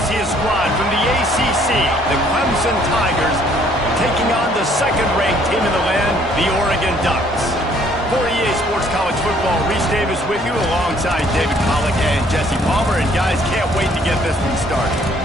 we'll see a squad from the ACC, the Clemson Tigers, taking on the second-ranked team in the land, the Oregon Ducks. For EA Sports College Football, Reese Davis with you alongside David Pollack and Jesse Palmer. And guys, can't wait to get this one started.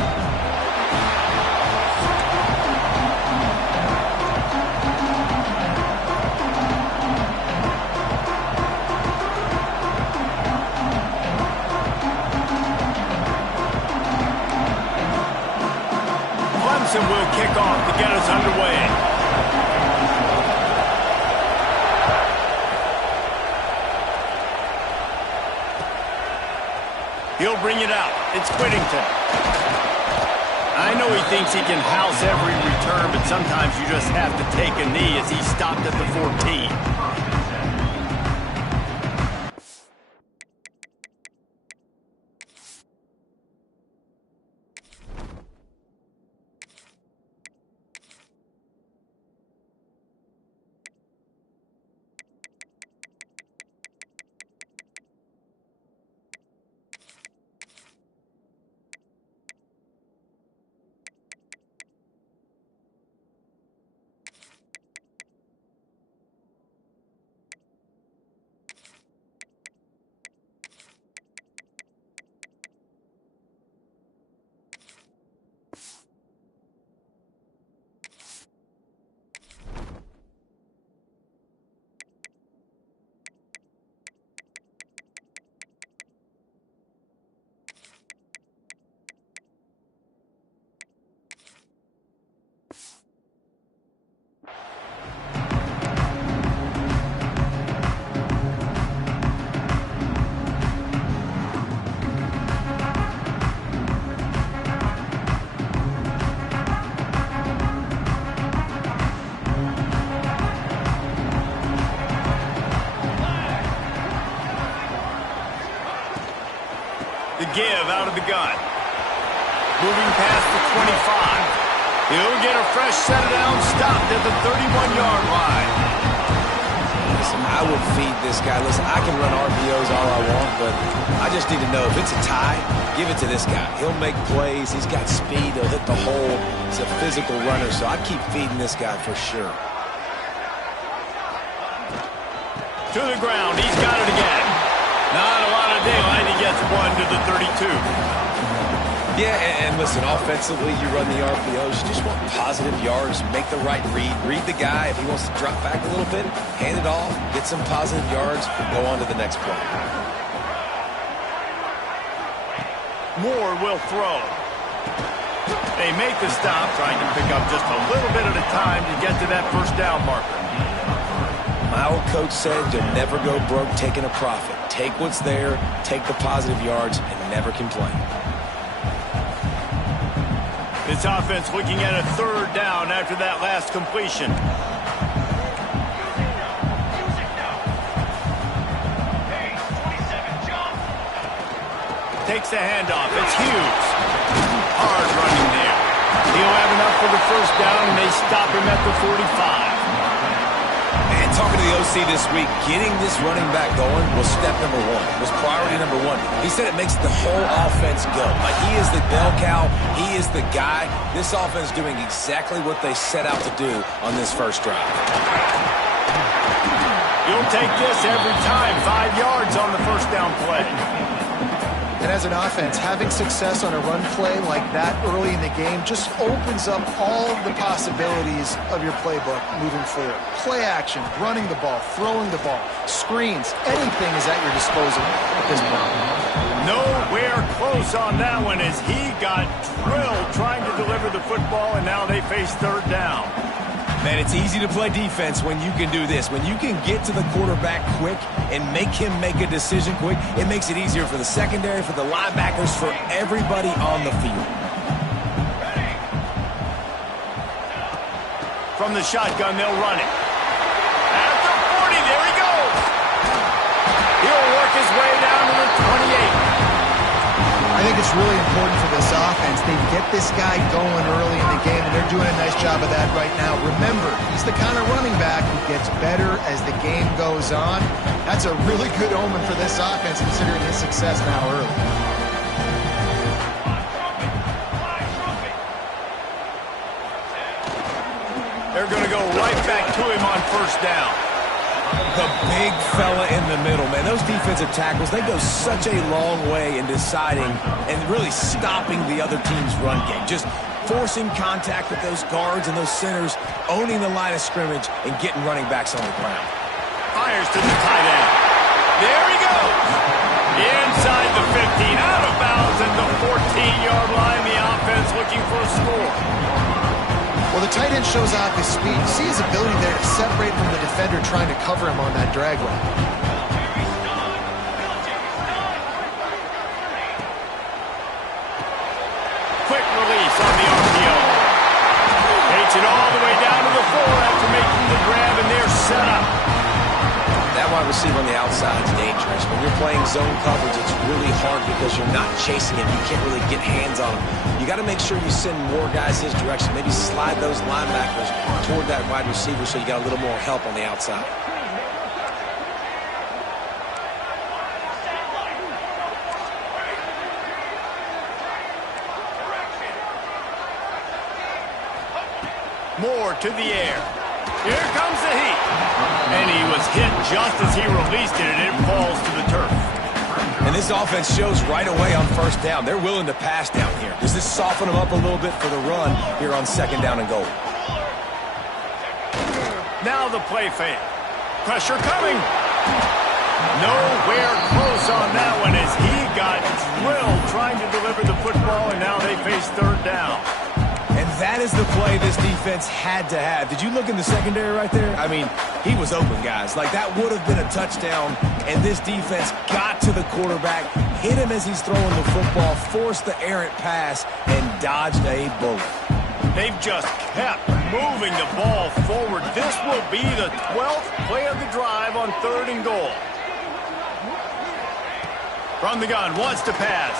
Clemson will kick off to get us underway. He'll bring it out. It's Whittington. I know he thinks he can house every return, but sometimes you just have to take a knee as he stopped at the 14. Give out of the gun. Moving past the 25. He'll get a fresh set down, stopped at the 31-yard line. Listen, I would feed this guy. Listen, I can run RPOs all I want, but I just need to know if it's a tie, give it to this guy. He'll make plays. He's got speed. He'll hit the hole. He's a physical runner, so I'd keep feeding this guy for sure. To the ground. He's got it again. Not a lot of daylight. He gets one to the 32. Yeah, and listen, offensively, you run the RPOs. You just want positive yards, make the right read. Read the guy. If he wants to drop back a little bit, hand it off, get some positive yards, go on to the next play. Moore will throw. They make the stop, trying to pick up just a little bit at a time to get to that first down marker. My old coach said you'll never go broke taking a profit. Take what's there, take the positive yards, and never complain. This offense looking at a third down after that last completion. Takes the handoff. It's Hughes. Hard running there. He'll have enough for the first down, and they stop him at the 45. And talking to the OC this week, getting this running back going was step number one. Was priority number one. He said it makes the whole offense go. Like, he is the bell cow. He is the guy. This offense doing exactly what they set out to do on this first drive. You'll take this every time. 5 yards on the first down play. And as an offense, having success on a run play like that early in the game just opens up all the possibilities of your playbook moving forward. Play action, running the ball, throwing the ball, screens, anything is at your disposal at this point. Nowhere close on that one as he got drilled trying to deliver the football, and now they face third down. Man, it's easy to play defense when you can do this. When you can get to the quarterback quick and make him make a decision quick, it makes it easier for the secondary, for the linebackers, for everybody on the field. From the shotgun, they'll run it. At the 40, there he goes. He'll work his way down to the 28. I think it's really important for this offense. They get this guy going early in the game, and they're doing a nice job of that right now. Remember, he's the kind of running back who gets better as the game goes on. That's a really good omen for this offense, considering his success now early. They're going to go right back to him on first down. The big fella in the middle, man. Those defensive tackles, they go such a long way in deciding and really stopping the other team's run game. Just forcing contact with those guards and those centers, owning the line of scrimmage, and getting running backs on the ground. Fires to the tight end. There he goes. Inside the 15, out of bounds at the 14-yard line. The offense looking for a score. Well, the tight end shows off his speed. You see his ability there to separate from the defender trying to cover him on that drag route. Quick release on the RPO. Takes it all the way down to the 4 after making the grab, and they're set up. That wide receiver on the outside is dangerous. When you're playing zone coverage, it's really hard because you're not chasing him. You can't really get hands on him. You got to make sure you send more guys his direction. Maybe slide those linebackers toward that wide receiver so you got a little more help on the outside. Moore to the air. Here comes the heat. And he was hit just as he released it, and it falls to the turf. And this offense shows right away on first down. They're willing to pass down here. Does this soften them up a little bit for the run here on second down and goal? Now the play fake. Pressure coming. Nowhere close on that one as he got drilled trying to deliver the football, and now they face third down. And that is the play this defense had to have. Did you look in the secondary right there? I mean, he was open, guys. Like, that would have been a touchdown, and this defense got to the quarterback, hit him as he's throwing the football, forced the errant pass, and dodged a bullet. They've just kept moving the ball forward. This will be the 12th play of the drive on third and goal. From the gun, wants to pass.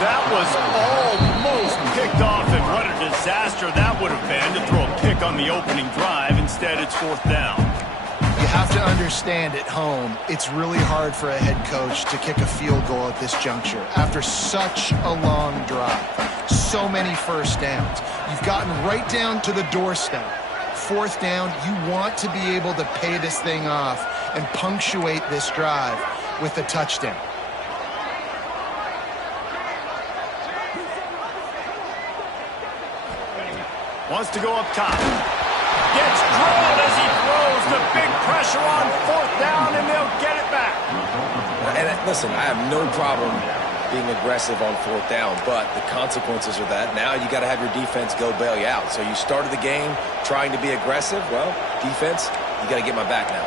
That was almost picked off, and what a disaster that would have been to throw a pick on the opening drive. Instead, it's fourth down. You have to understand at home, it's really hard for a head coach to kick a field goal at this juncture after such a long drive. So many first downs. You've gotten right down to the doorstep. Fourth down, you want to be able to pay this thing off and punctuate this drive with a touchdown. Wants to go up top. Gets drilled as he throws the big pressure on fourth down, and they'll get it back. And listen, I have no problem being aggressive on fourth down, but the consequences are that now you got to have your defense go bail you out. So you started the game trying to be aggressive. Well, defense, you got to get my back now.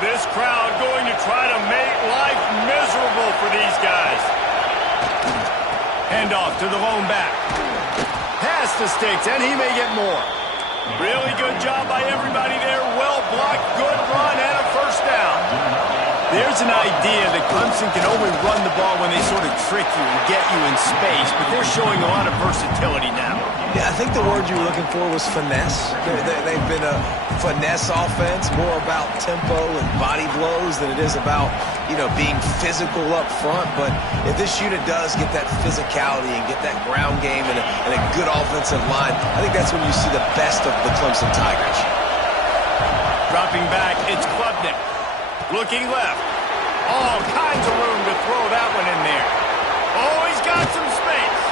This crowd going to try to make life miserable for these guys. Handoff to the lone back. Pass to Sticks, and he may get more. Really good job by everybody there. Well blocked, good run, and a first down. There's an idea that Clemson can only run the ball when they sort of trick you and get you in space, but they're showing a lot of versatility now. Yeah, I think the word you were looking for was finesse. They've been a finesse offense, more about tempo and body blows than it is about, being physical up front. But if this unit does get that physicality and get that ground game and a good offensive line, I think that's when you see the best of the Clemson Tigers. Dropping back, it's Klubnik. Looking left. All kinds of room to throw that one in there. Oh, he's got some space.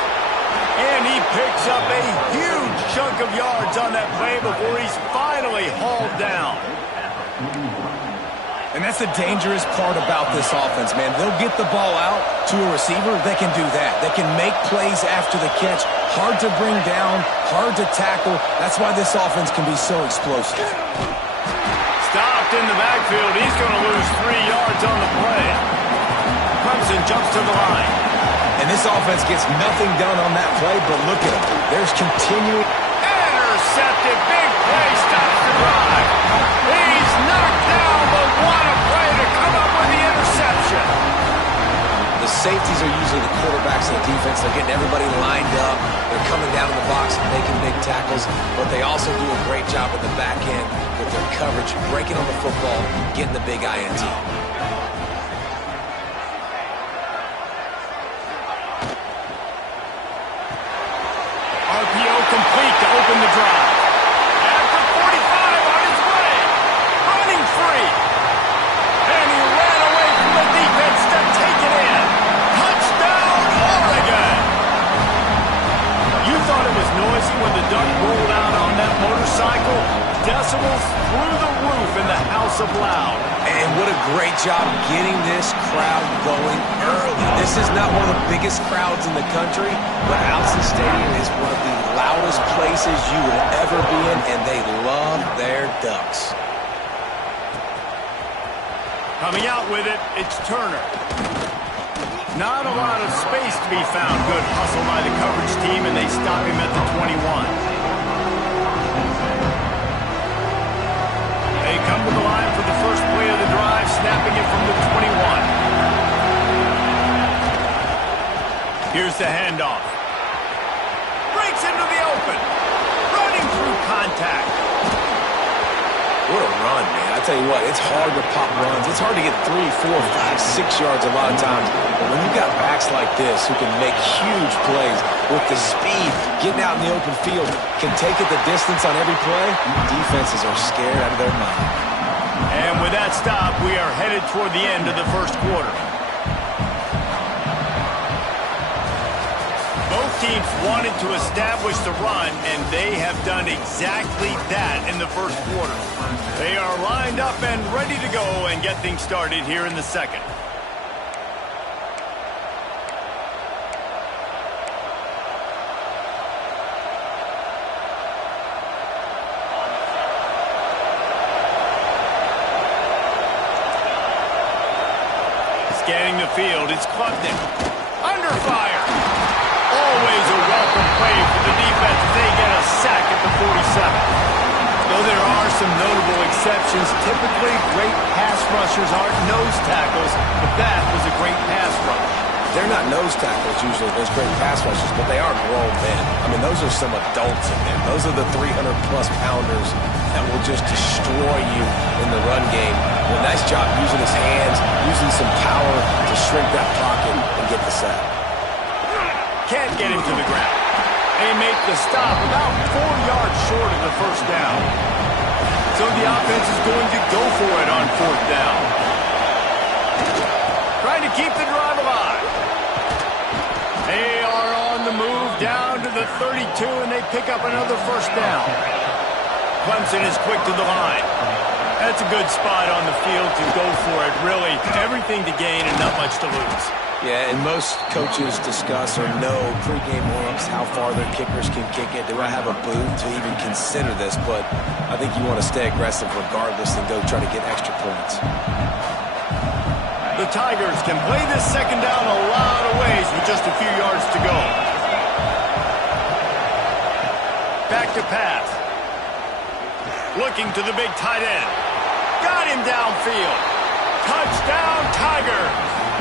And he picks up a huge chunk of yards on that play before he's finally hauled down. And that's the dangerous part about this offense, man. They'll get the ball out to a receiver. They can do that. They can make plays after the catch. Hard to bring down, hard to tackle. That's why this offense can be so explosive. Stopped in the backfield. He's going to lose 3 yards on the play. Clemson jumps to the line. And this offense gets nothing done on that play, but look at him. There's continuing. Intercepted. Big play. Stops the drive. He's knocked down, but what a play to come up with the interception. The safeties are usually the quarterbacks of the defense. They're getting everybody lined up. They're coming down in the box and making big tackles, but they also do a great job at the back end with their coverage, breaking on the football, getting the big INT. RPO complete to open the massive loud. And what a great job getting this crowd going early. This is not one of the biggest crowds in the country, but Allison Stadium is one of the loudest places you will ever be in, and they love their Ducks. Coming out with it, it's Turner. Not a lot of space to be found. Good hustle by the coverage team, and they stop him at the 21. They come to the line for the first play of the drive, snapping it from the 21. Here's the handoff. Breaks into the open. Running through contact. What a run, man. I tell you what, it's hard to pop runs. It's hard to get 3, 4, 5, 6 yards a lot of times. But when you've got backs like this who can make huge plays with the speed, getting out in the open field, can take it the distance on every play, defenses are scared out of their mind. And with that stop, we are headed toward the end of the first quarter. Both teams wanted to establish the run, and they have done exactly that in the first quarter. They are lined up and ready to go and get things started here in the second. Scanning the field, it's Klubnik. Under fire. Always a welcome play for the defense as they get a sack at the 47. Though there are some notable exceptions, typically great pass rushers aren't nose tackles, but that was a great pass rush. They're not nose tackles usually, those great pass rushers, but they are grown men. I mean, those are some adults in there. Those are the 300-plus pounders that will just destroy you in the run game. Well, nice job using his hands, using some power to shrink that pocket and get the sack. Can't get him to the ground. They make the stop about 4 yards short of the first down. So the offense is going to go for it on fourth down. Trying to keep the drive alive. They are on the move down to the 32, and they pick up another first down. Clemson is quick to the line. That's a good spot on the field to go for it. Really, everything to gain and not much to lose. Yeah, and most coaches discuss or know pregame warm-ups how far their kickers can kick it. Do I have a boot to even consider this? But I think you want to stay aggressive regardless and go try to get extra points. The Tigers can play this second down a lot of ways with just a few yards to go. Back to pass. Looking to the big tight end. Got him downfield. Touchdown, Tigers.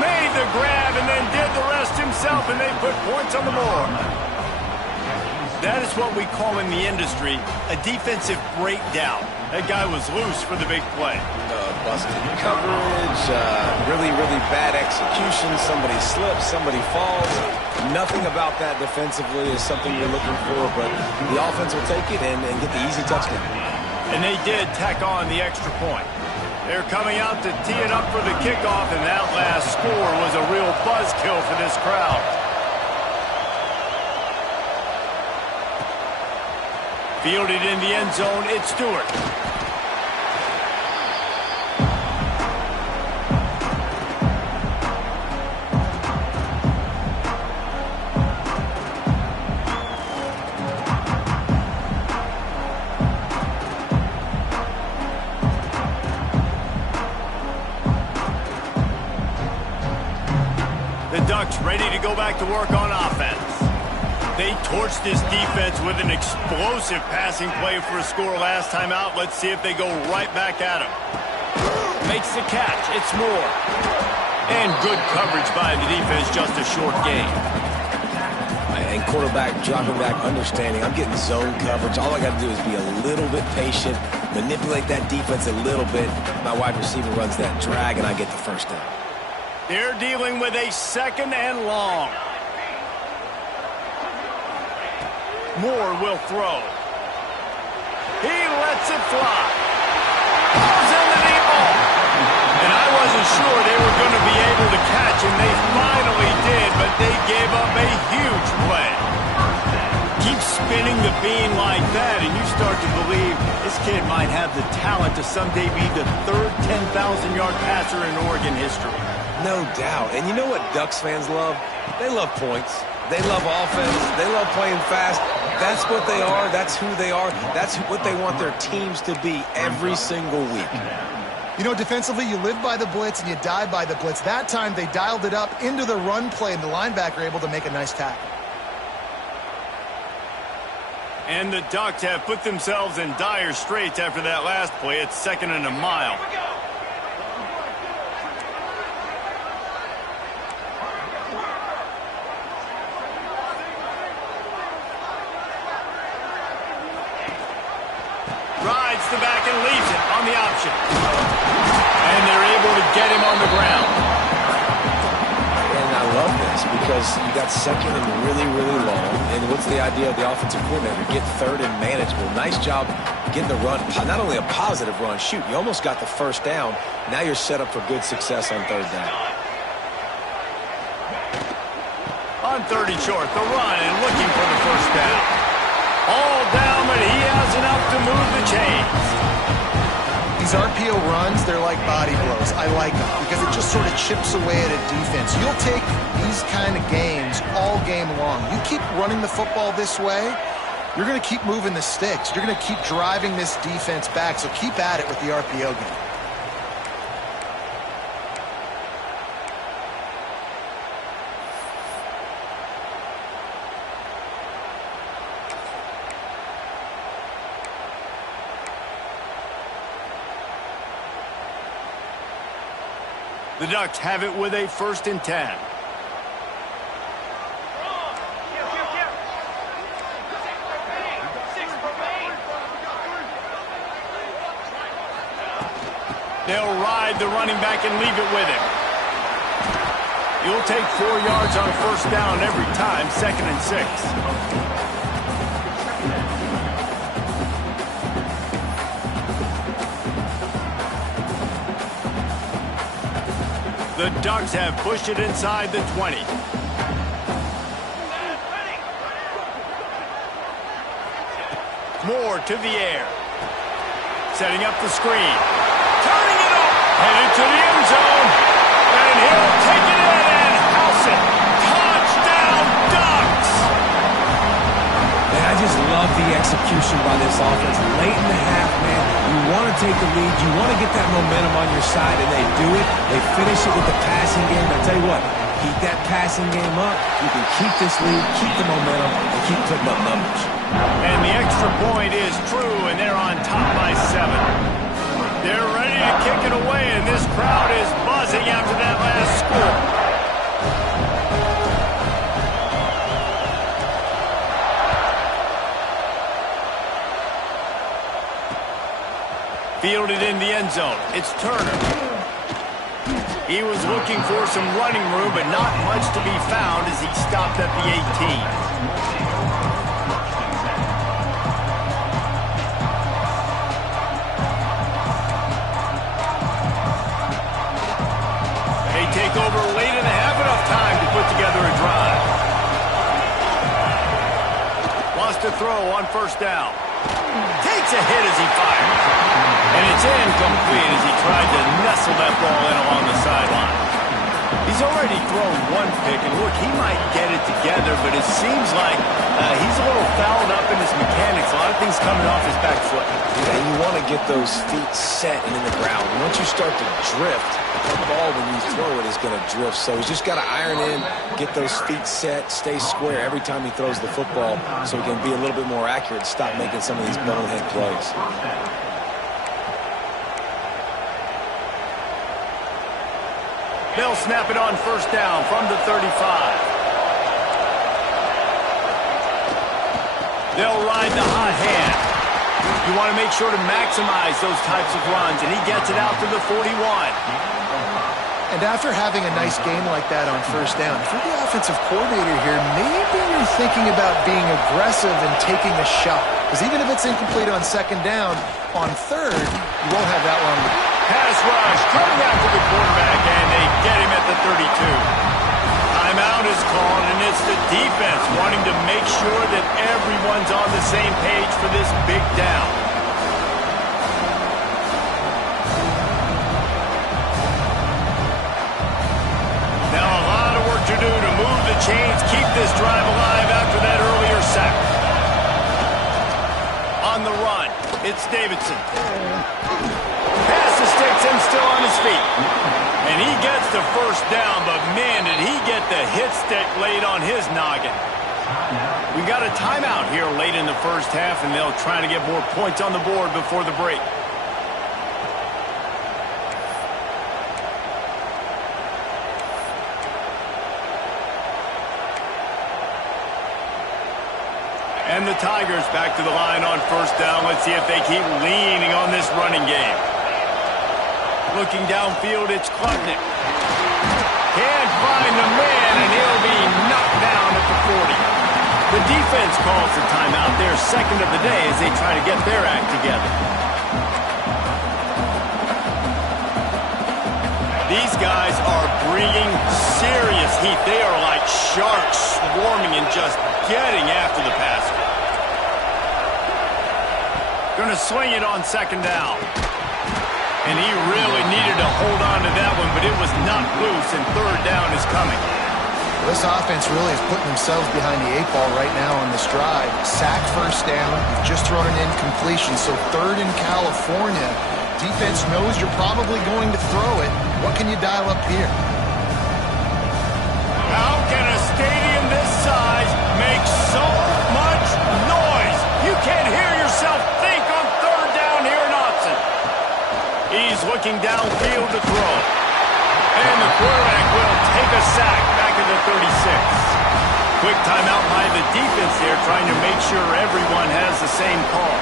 Made the grab and then did the rest himself, and they put points on the board. That is what we call in the industry a defensive breakdown. That guy was loose for the big play. Busted coverage, really, really bad execution. Somebody slips, somebody falls. Nothing about that defensively is something you're looking for, but the offense will take it and get the easy touchdown. And they did tack on the extra point. They're coming out to tee it up for the kickoff, and that last score was a real buzzkill for this crowd. Fielded in the end zone, it's Stewart. Ready to go back to work on offense. They torched this defense with an explosive passing play for a score last time out. Let's see if they go right back at him. Makes the catch. It's Moore. And good coverage by the defense, just a short gain. And quarterback dropping back, understanding I'm getting zone coverage. All I got to do is be a little bit patient, manipulate that defense a little bit. My wide receiver runs that drag, and I get the first down. They're dealing with a second and long. Moore will throw. He lets it fly. Throws in the deep ball. And I wasn't sure they were going to be able to catch him. They finally did, but they gave up a huge play. Keep spinning the bean like that, and you start to believe this kid kid might have the talent to someday be the third 10,000-yard passer in Oregon history. No doubt. And you know what Ducks fans love? They love points. They love offense. They love playing fast. That's what they are. That's who they are. That's what they want their teams to be every single week. You know, defensively, you live by the blitz and you die by the blitz. That time, they dialed it up into the run play, and the linebacker able to make a nice tackle. And the Ducks have put themselves in dire straits after that last play. It's 2nd and a mile. Rides the back and leaves it on the option. And they're able to get him on the ground. And I love this because you got 2nd and really, really long. And what's the idea of the offensive coordinator? Get 3rd and manageable. Nice job getting the run. Not only a positive run, shoot, you almost got the 1st down. Now you're set up for good success on 3rd down. On 30 short, the run and looking for the 1st down. All down, but he has enough to move the chains. These RPO runs, they're like body blows. I like them because it just sort of chips away at a defense. You'll take these kind of games all game long. You keep running the football this way, you're going to keep moving the sticks. You're going to keep driving this defense back, so keep at it with the RPO game. The Ducks have it with a 1st and 10. They'll ride the running back and leave it with him. You'll take 4 yards on 1st down every time, 2nd and 6. The Ducks have pushed it inside the 20. Moore to the air. Setting up the screen. Turning it up. Headed to the end zone. And he'll take it in and house it. Touchdown, Ducks! And I just love the execution by this offense. Late in the half, man, you want to take the lead. You want to get that momentum on your side, and they do it. They finish it with the passing game. I tell you what, keep that passing game up. You can keep this lead, keep the momentum, and keep putting up numbers. And the extra point is true, and they're on top by 7. They're ready to kick it away, and this crowd is buzzing after that last score. Fielded in the end zone. It's Turner. He was looking for some running room, but not much to be found as he stopped at the 18. They take over late and have enough time to put together a drive. Lost a throw on 1st down. Takes a hit as he fires. And it's incomplete as he tried to nestle that ball in along the sideline. He's already thrown 1 pick, and look, he might get it together, but it seems like he's a little fouled up in his mechanics. A lot of things coming off his back foot. Yeah, and you want to get those feet set and in the ground. Once you start to drift, the ball, when you throw it, is going to drift. So he's just got to iron in, get those feet set, stay square every time he throws the football so he can be a little bit more accurate, stop making some of these bonehead plays. They'll snap it on 1st down from the 35. They'll ride the hot hand. You want to make sure to maximize those types of runs, and he gets it out to the 41. And after having a nice game like that on 1st down, if you're the offensive coordinator here, maybe you're thinking about being aggressive and taking a shot. Because even if it's incomplete on 2nd down, on 3rd, you won't have that long to go. Pass rush coming after the quarterback, and they get him at the 32. Timeout is called, and it's the defense wanting to make sure that everyone's on the same page for this big down. Chains keep this drive alive after that earlier sack. On the run, it's Davidson. Pass escapes him, still on his feet. And he gets the first down, but man, did he get the hit stick laid on his noggin. We got a timeout here late in the first half, and they'll try to get more points on the board before the break. And the Tigers back to the line on first down. Let's see if they keep leaning on this running game. Looking downfield, it's Klubnik. Can't find the man, and he'll be knocked down at the 40. The defense calls the timeout, their second of the day, as they try to get their act together. These guys are bringing serious heat. They are like sharks swarming and just getting after the passer. Going to swing it on second down. And he really needed to hold on to that one, but it was not loose, and third down is coming. This offense really is putting themselves behind the 8 ball right now on this drive. Sack first down. You've just thrown an incompletion, so third in California. Defense knows you're probably going to throw it. What can you dial up here? How can a stadium this size make so much noise? You can't hear yourself think on third down here in Austin. He's looking downfield to throw. And the quarterback will take a sack back at the 36. Quick timeout by the defense there, trying to make sure everyone has the same call.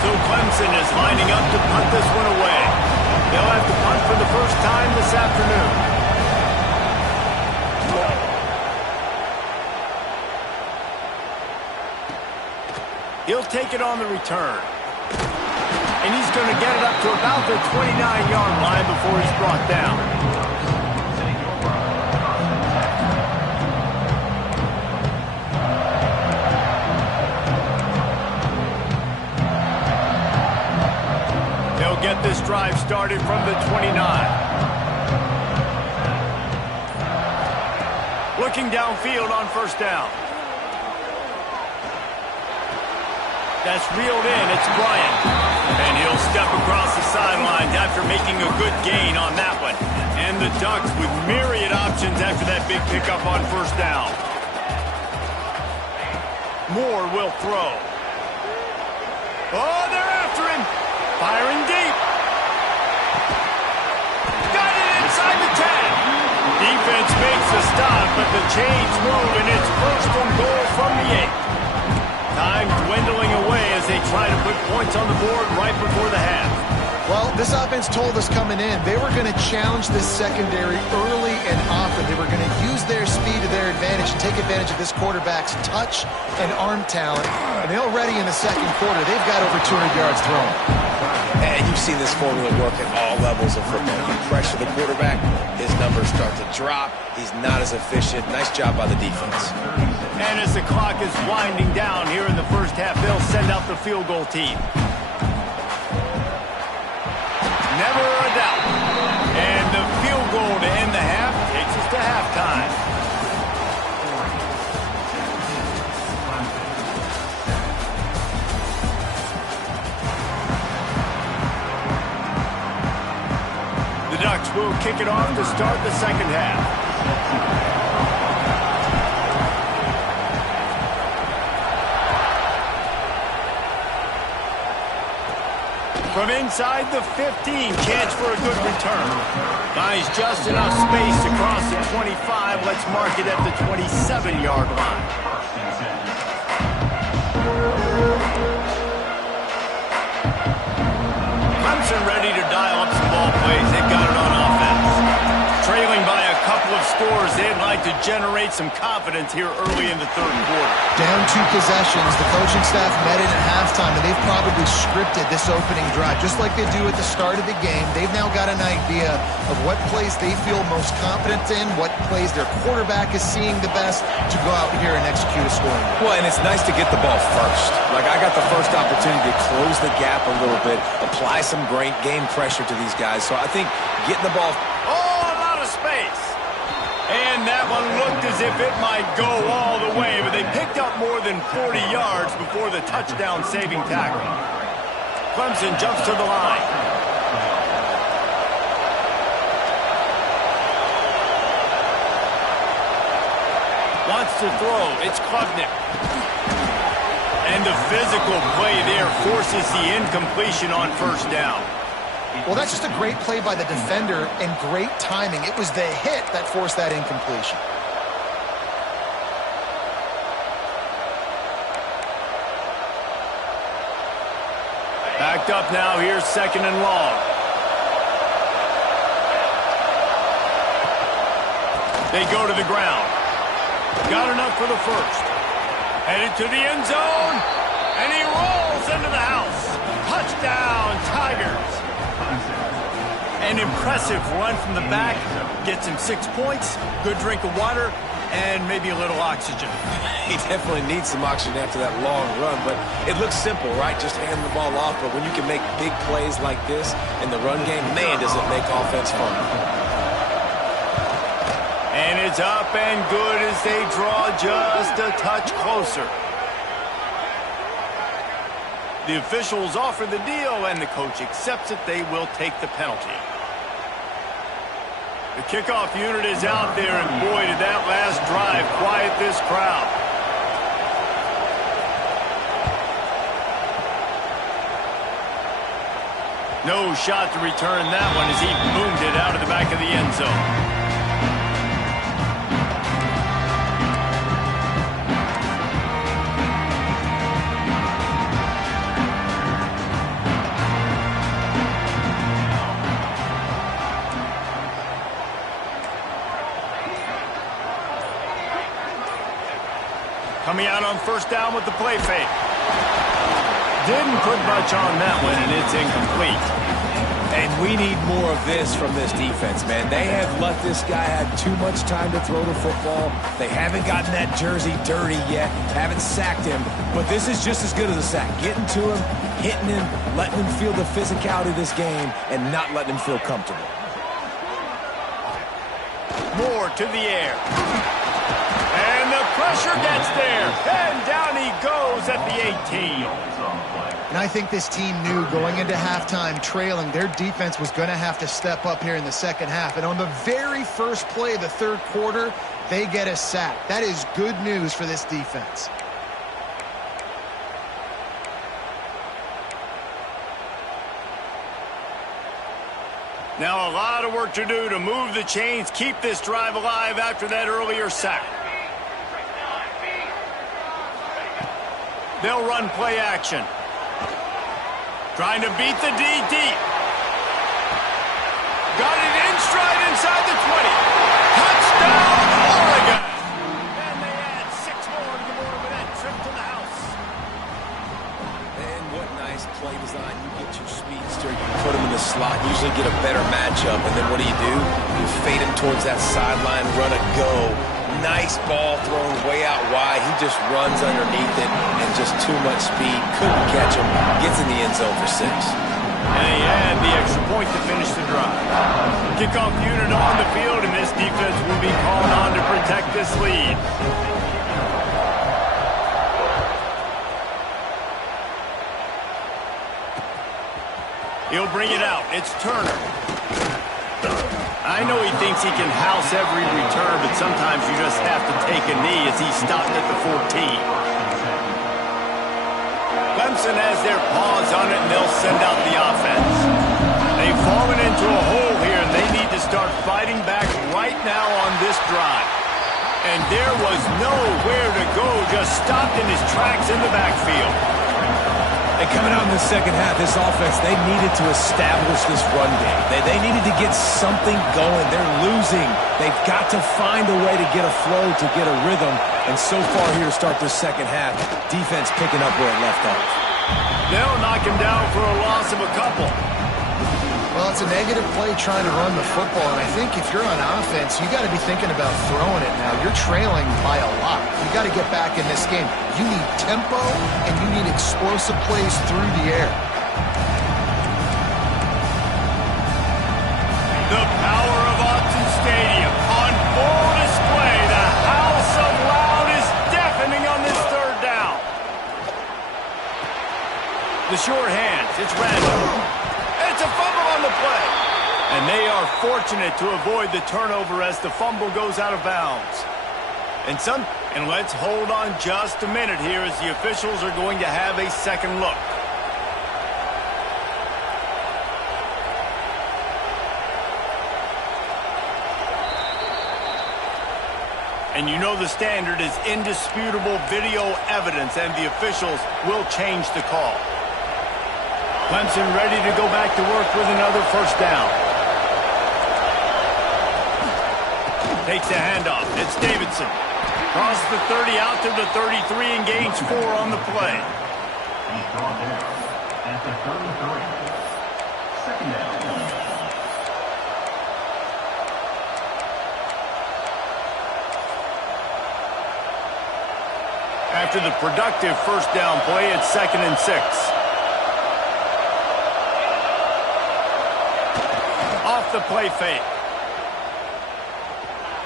So Clemson is lining up to punt this one away. They'll have to punt for the first time this afternoon. He'll take it on the return. And he's going to get it up to about the 29-yard line before he's brought down. They'll get this drive started from the 29. Looking downfield on first down. That's reeled in. It's Bryant. And he'll step across the sidelines after making a good gain on that one. And the Ducks with myriad options after that big pickup on first down. Moore will throw. Oh, they're after him. Firing deep. Got it inside the 10. Defense makes the stop, but the chains move, and it's first and goal from the 8. Time dwindling away as they try to put points on the board right before the half. Well, this offense told us coming in they were going to challenge this secondary early and often. They were going to use their speed to their advantage and take advantage of this quarterback's touch and arm talent. And already in the second quarter, they've got over 200 yards thrown. And you've seen this formula work at all levels of football. You pressure the quarterback, his numbers start to drop. He's not as efficient. Nice job by the defense. And as the clock is winding down here in the first half, they'll send out the field goal team. Never a doubt. And the field goal to end the half takes us to halftime. The Ducks will kick it off to start the second half. From inside the 15, chance for a good return. Buys just enough space to cross the 25. Let's mark it at the 27-yard line. Clemson ready to dial up some ball plays. They've got it on offense. Trailing by a couple of scores, they'd like to generate some confidence here early in the third quarter. Down 2 possessions, the coaching staff met in at halftime, and they've probably scripted this opening drive. Just like they do at the start of the game, they've now got an idea of what plays they feel most confident in, what plays their quarterback is seeing the best to go out here and execute a scoring. Well, and it's nice to get the ball first. Like, I got the first opportunity to close the gap a little bit, apply some great game pressure to these guys. So I think getting the ball... Oh, a lot of space. And that one looked as if it might go all the way, but they picked up more than 40 yards before the touchdown-saving tackle. Clemson jumps to the line. Wants to throw. It's Klubnik. And the physical play there forces the incompletion on first down. Well, that's just a great play by the defender and great timing. It was the hit that forced that incompletion. Backed up now. Here's 2nd and long. They go to the ground. Got enough for the first. Headed to the end zone. And he rolls into the house. Touchdown, Tigers. An impressive run from the back. Gets him 6 points, good drink of water, and maybe a little oxygen. He definitely needs some oxygen after that long run, but it looks simple, right? Just hand the ball off, but when you can make big plays like this in the run game, man, does it make offense fun. And it's up and good as they draw just a touch closer. The officials offer the deal, and the coach accepts it. They will take the penalty. The kickoff unit is out there, and boy, did that last drive quiet this crowd. No shot to return that one as he boomed it out of the back of the end zone. Coming out on first down with the play fake. Didn't put much on that one, and it's incomplete. And we need more of this from this defense, man. They have let this guy have too much time to throw the football. They haven't gotten that jersey dirty yet, haven't sacked him. But this is just as good as a sack. Getting to him, hitting him, letting him feel the physicality of this game, and not letting him feel comfortable. Moore to the air. And the pressure gets there. And down he goes at the 18. And I think this team knew going into halftime trailing, their defense was going to have to step up here in the second half. And on the very first play of the third quarter, they get a sack. That is good news for this defense. Now a lot of work to do to move the chains, keep this drive alive after that earlier sack. They'll run play action. Trying to beat the D deep. Got it in stride inside the 20. Touchdown, Oregon! And they add 6 more to the board with that trip to the house. And what nice play design. You get your speedster, you put him in the slot, usually get a better matchup, and then what do? You fade him towards that sideline, run a go. Nice ball thrown way out wide. He just runs underneath it and just too much speed. Couldn't catch him. Gets in the end zone for 6. And they add the extra point to finish the drive. Kickoff unit on the field, and this defense will be called on to protect this lead. He'll bring it out. It's Turner. I know he thinks he can house every return, but sometimes you just have to take a knee as he stopped at the 14. Clemson has their paws on it, and they'll send out the offense. They've fallen into a hole here, and they need to start fighting back right now on this drive. And there was nowhere to go, just stopped in his tracks in the backfield. And coming out in the second half, this offense, they needed to establish this run game. They needed to get something going. They're losing. They've got to find a way to get a flow, to get a rhythm. And so far here to start this second half, defense picking up where it left off. They'll knock him down for a loss of a couple. Well, it's a negative play trying to run the football, and I think if you're on offense, you got to be thinking about throwing it now. You're trailing by a lot. You got to get back in this game. You need tempo, and you need explosive plays through the air. The power of Autzen Stadium on full display. The house of loud is deafening on this third down. The short hands, it's random. It's a fumble on the play. And they are fortunate to avoid the turnover as the fumble goes out of bounds. And let's hold on just a minute here as the officials are going to have a second look. And you know the standard is indisputable video evidence, and the officials will change the call. Clemson ready to go back to work with another first down. Takes the handoff. It's Davidson. Cross the 30 out to the 33 and gains 4 on the play. He's brought down at the 33. Second down. After the productive first down play, it's 2nd and 6. Off the play fake.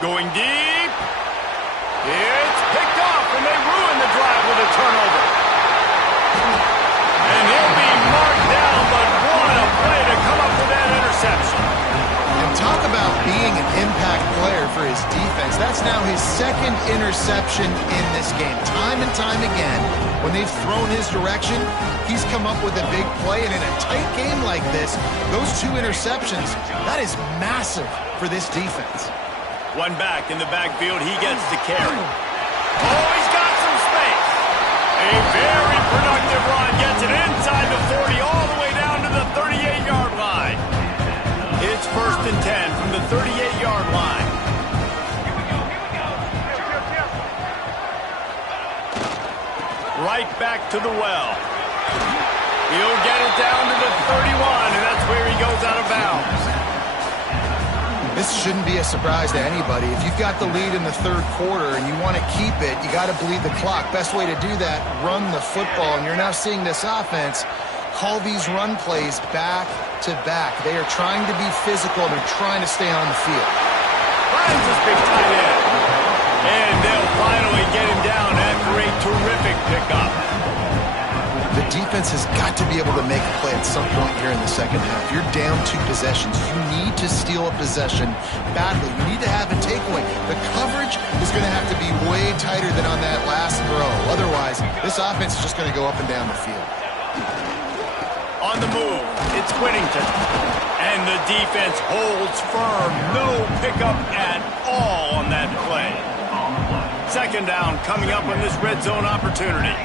Going deep. It's picked off, and they ruin the drive with a turnover. And he'll be marked down, but what a play to come up with that interception. And talk about being an impact player for his defense. That's now his 2nd interception in this game. Time and time again, when they've thrown his direction, he's come up with a big play. And in a tight game like this, those 2 interceptions, that is massive for this defense. One back in the backfield, he gets the carry. Oh, he's got some space. A very productive run gets it inside the 40 all the way down to the 38-yard line. It's 1st and 10 from the 38-yard line. Right back to the well. He'll get it down to the 31, and that's where he goes out of bounds. This shouldn't be a surprise to anybody. If you've got the lead in the 3rd quarter and you want to keep it, you got to bleed the clock. Best way to do that, run the football. And you're now seeing this offense call these run plays back to back. They are trying to be physical. They're trying to stay on the field. Finds this big tight end. And they'll finally get him down after a terrific pickup. The defense has got to be able to make a play at some point here in the second half. You're down 2 possessions. You need to steal a possession badly. You need to have a takeaway. The coverage is going to have to be way tighter than on that last throw. Otherwise, this offense is just going to go up and down the field. On the move, it's Whittington. And the defense holds firm. No pickup at all on that play. 2nd down coming up on this red zone opportunity.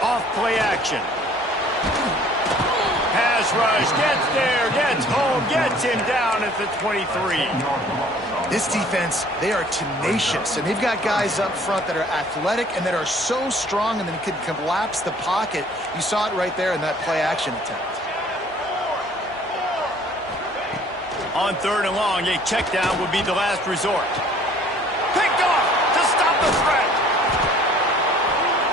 Off-play action. Pass rush, gets there, gets home, gets him down at the 23. This defense, they are tenacious, and they've got guys up front that are athletic and that are so strong and then can collapse the pocket. You saw it right there in that play-action attempt. On 3rd and long, a check down would be the last resort. Picked off to stop the threat.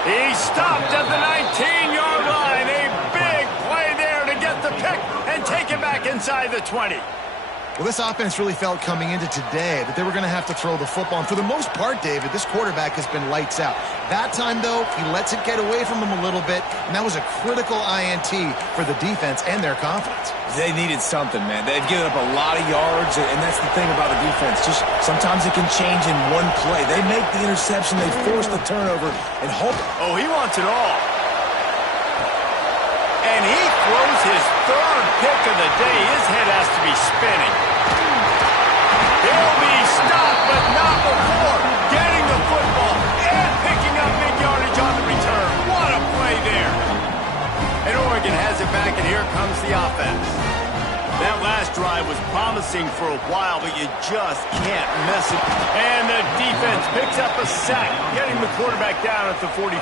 He stopped at the 19-yard line. A big play there to get the pick and take it back inside the 20. Well, this offense really felt coming into today that they were going to have to throw the football. And for the most part, David, this quarterback has been lights out. That time, though, he lets it get away from him a little bit, and that was a critical INT for the defense and their confidence. They needed something, man. They've given up a lot of yards, and that's the thing about the defense. Just sometimes it can change in one play. They make the interception, they force the turnover, and hope. Oh, he wants it all. And he throws his 3rd pick of the day. His head has to be spinning. He'll be stopped, but not before getting the football and picking up big yardage on the return. What a play there. Oregon has it back, and here comes the offense. That last drive was promising for a while, but you just can't mess it. And the defense picks up a sack, getting the quarterback down at the 44.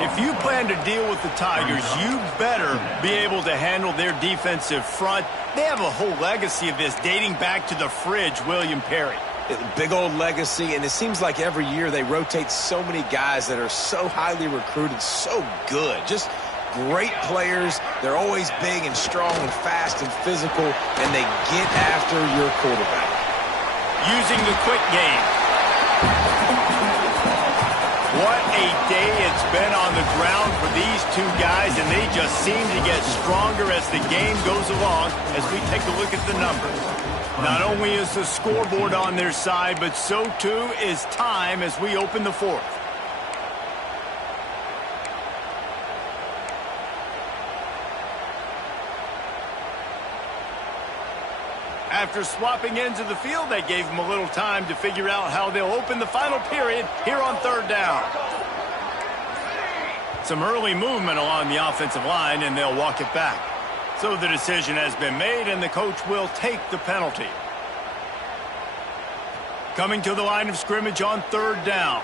If you plan to deal with the Tigers, you better be able to handle their defensive front. They have a whole legacy of this dating back to the fridge, William Perry. Big old legacy, and it seems like every year they rotate so many guys that are so highly recruited, so good. Just great players. They're always big and strong and fast and physical, and they get after your quarterback. Using the quick game. What a day it's been on the ground for these two guys, and they just seem to get stronger as the game goes along as we take a look at the numbers. Not only is the scoreboard on their side, but so too is time as we open the fourth. After swapping ends of the field, that gave them a little time to figure out how they'll open the final period here on third down. Some early movement along the offensive line, and they'll walk it back. So the decision has been made, and the coach will take the penalty. Coming to the line of scrimmage on third down.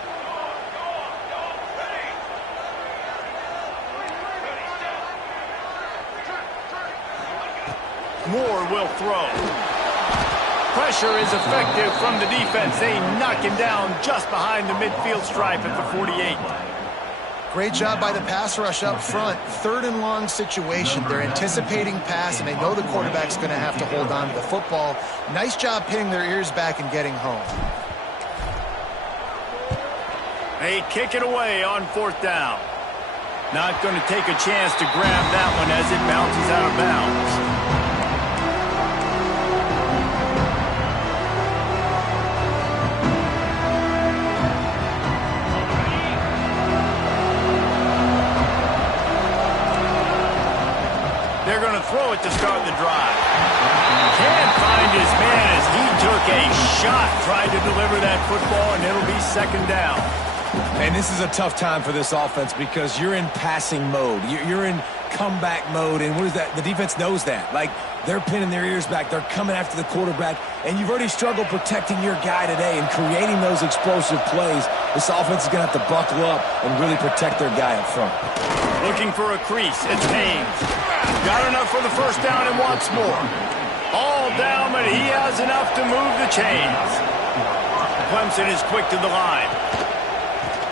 Moore will throw. Pressure is effective from the defense. They knock him down just behind the midfield stripe at the 48. Great job by the pass rush up front. Third and long situation. They're anticipating pass, and they know the quarterback's going to have to hold on to the football. Nice job pinning their ears back and getting home. They kick it away on fourth down. Not going to take a chance to grab that one as it bounces out of bounds. They're going to throw it to start the drive. Can't find his man as he took a shot trying to deliver that football, and it'll be second down. And this is a tough time for this offense because you're in passing mode. You're in comeback mode, and what is that? The defense knows that. Like, they're pinning their ears back. They're coming after the quarterback, and you've already struggled protecting your guy today and creating those explosive plays. This offense is going to have to buckle up and really protect their guy up front. Looking for a crease. It's Haynes. Got enough for the first down and wants more. All down, but he has enough to move the chains. Clemson is quick to the line.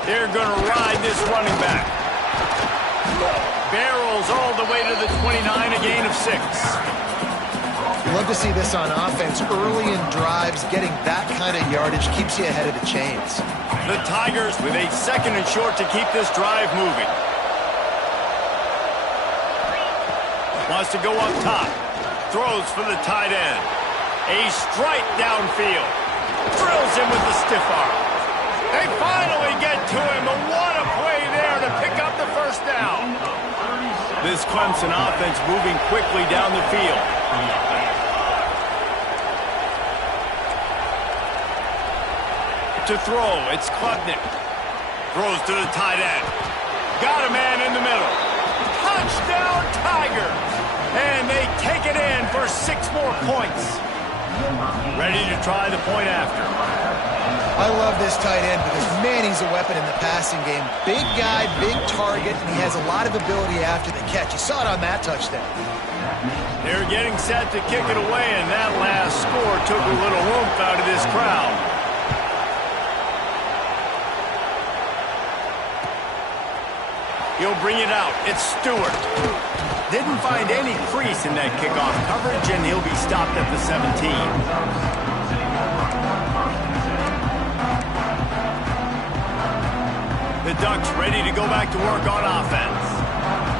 They're going to ride this running back. Barrels all the way to the 29, a gain of 6. Love to see this on offense. Early in drives, getting that kind of yardage keeps you ahead of the chains. The Tigers with a second and short to keep this drive moving. Wants to go up top. Throws for the tight end. A strike downfield. Drills him with the stiff arm. They finally get to him, and what a play there to pick up the first down. This Clemson offense moving quickly down the field. To throw, it's Klubnik. Throws to the tight end. Got a man in the middle. Touchdown Tigers! And they take it in for 6 more points. Ready to try the point after. I love this tight end because, man, he's a weapon in the passing game. Big guy, big target, and he has a lot of ability after the catch. You saw it on that touchdown. They're getting set to kick it away, and that last score took a little oomph out of this crowd. He'll bring it out. It's Stewart. Didn't find any crease in that kickoff coverage, and he'll be stopped at the 17. The Ducks ready to go back to work on offense.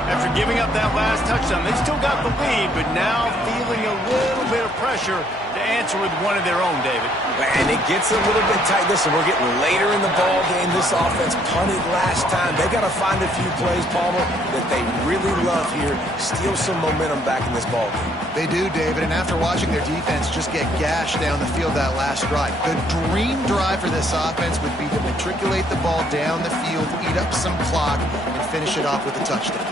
After giving up that last touchdown, they still got the lead, but now feeling a little bit of pressure to answer with one of their own, David. And it gets a little bit tight. Listen, we're getting later in the ball game. This offense punted last time. They got to find a few plays, Palmer, that they really love here. Steal some momentum back in this ball game. They do, David, and after watching their defense just get gashed down the field that last drive, the dream drive for this offense would be to matriculate the ball down the field, eat up some clock, and finish it off with a touchdown.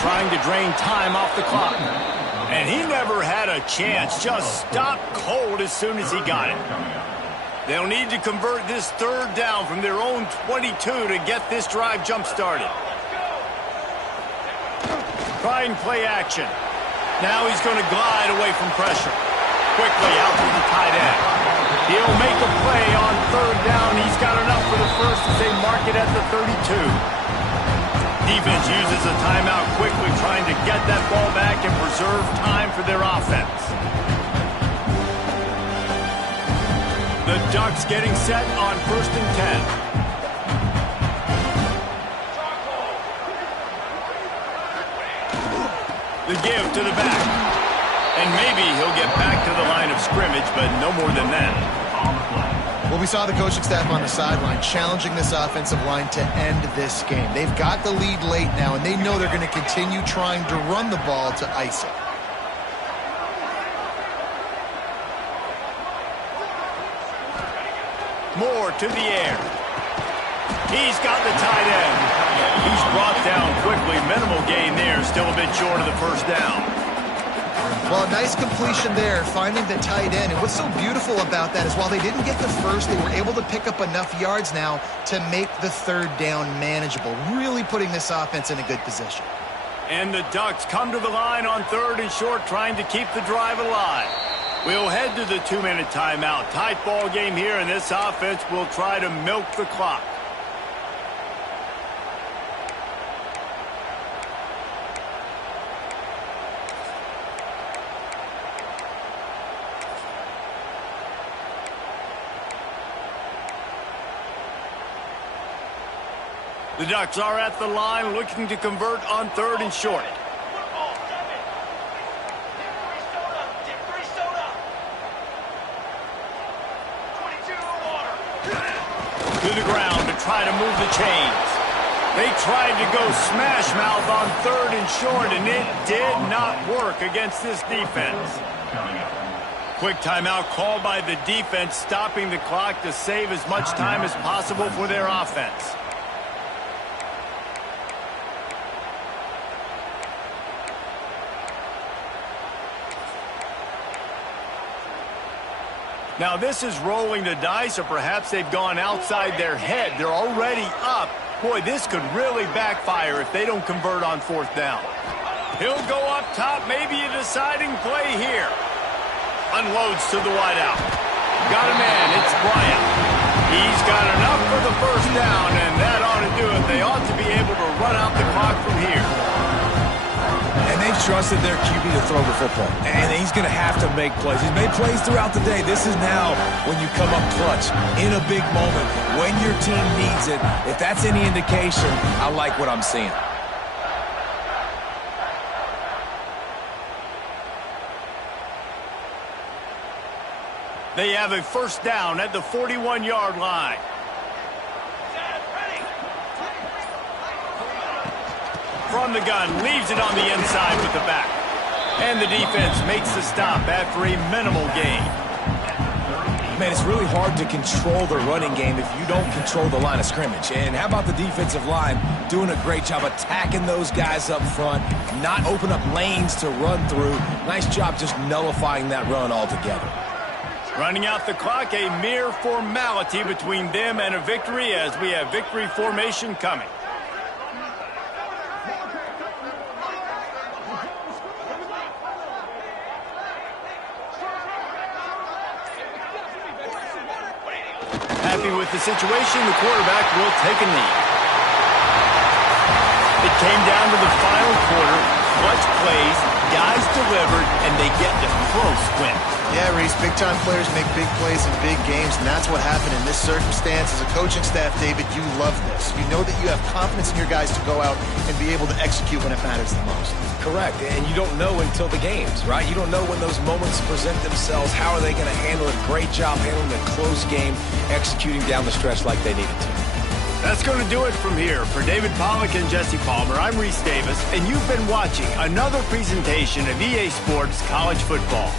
trying to drain time off the clock. And he never had a chance, just stopped cold as soon as he got it. They'll need to convert this third down from their own 22 to get this drive jump-started. Trying play action. Now he's going to glide away from pressure. Quickly out to the tight end. He'll make a play on third down. He's got enough for the first as they mark it at the 32. Defense uses a timeout quickly, trying to get that ball back and preserve time for their offense. The Ducks getting set on 1st and 10. The give to the back. And maybe he'll get back to the line of scrimmage, but no more than that. Well, we saw the coaching staff on the sideline challenging this offensive line to end this game. They've got the lead late now, and they know they're going to continue trying to run the ball to ice it. Moore to the air. He's got the tight end. He's brought down quickly. Minimal gain there. Still a bit short of the first down. Well, a nice completion there, finding the tight end. And what's so beautiful about that is while they didn't get the first, they were able to pick up enough yards now to make the third down manageable, really putting this offense in a good position. And the Ducks come to the line on 3rd and short, trying to keep the drive alive. We'll head to the 2-minute timeout. Tight ball game here, and this offense will try to milk the clock. The Ducks are at the line looking to convert on 3rd and short. To the ground to try to move the chains. They tried to go smash mouth on 3rd and short, and it did not work against this defense. Quick timeout called by the defense, stopping the clock to save as much time as possible for their offense. Now this is rolling the dice, or perhaps they've gone outside their head. They're already up. Boy, this could really backfire if they don't convert on 4th down. He'll go up top, maybe a deciding play here. Unloads to the wideout. Got a man, it's Bryant. He's got enough for the first down, and that ought to do it. They ought to be able to run out the clock from here. And they've trusted their QB to throw the football. And he's going to have to make plays. He's made plays throughout the day. This is now when you come up clutch in a big moment when your team needs it. If that's any indication, I like what I'm seeing. They have a first down at the 41-yard line. From the gun, leaves it on the inside with the back. And the defense makes the stop after a minimal gain. Man, it's really hard to control the running game if you don't control the line of scrimmage. And how about the defensive line doing a great job attacking those guys up front, not open up lanes to run through. Nice job just nullifying that run altogether. Running out the clock, a mere formality between them and a victory as we have victory formation coming. Happy with the situation, the quarterback will take a knee. It came down to the final quarter, clutch plays, guys delivered, and they get the close win. Yeah, Reese, big-time players make big plays in big games, and that's what happened in this circumstance. As a coaching staff, David, you love this. You know that you have confidence in your guys to go out and be able to execute when it matters the most. Correct, and you don't know until the games, right? You don't know when those moments present themselves. How are they going to handle it? Great job handling a close game, executing down the stretch like they needed to. That's going to do it from here. For David Pollack and Jesse Palmer, I'm Reese Davis, and you've been watching another presentation of EA Sports College Football.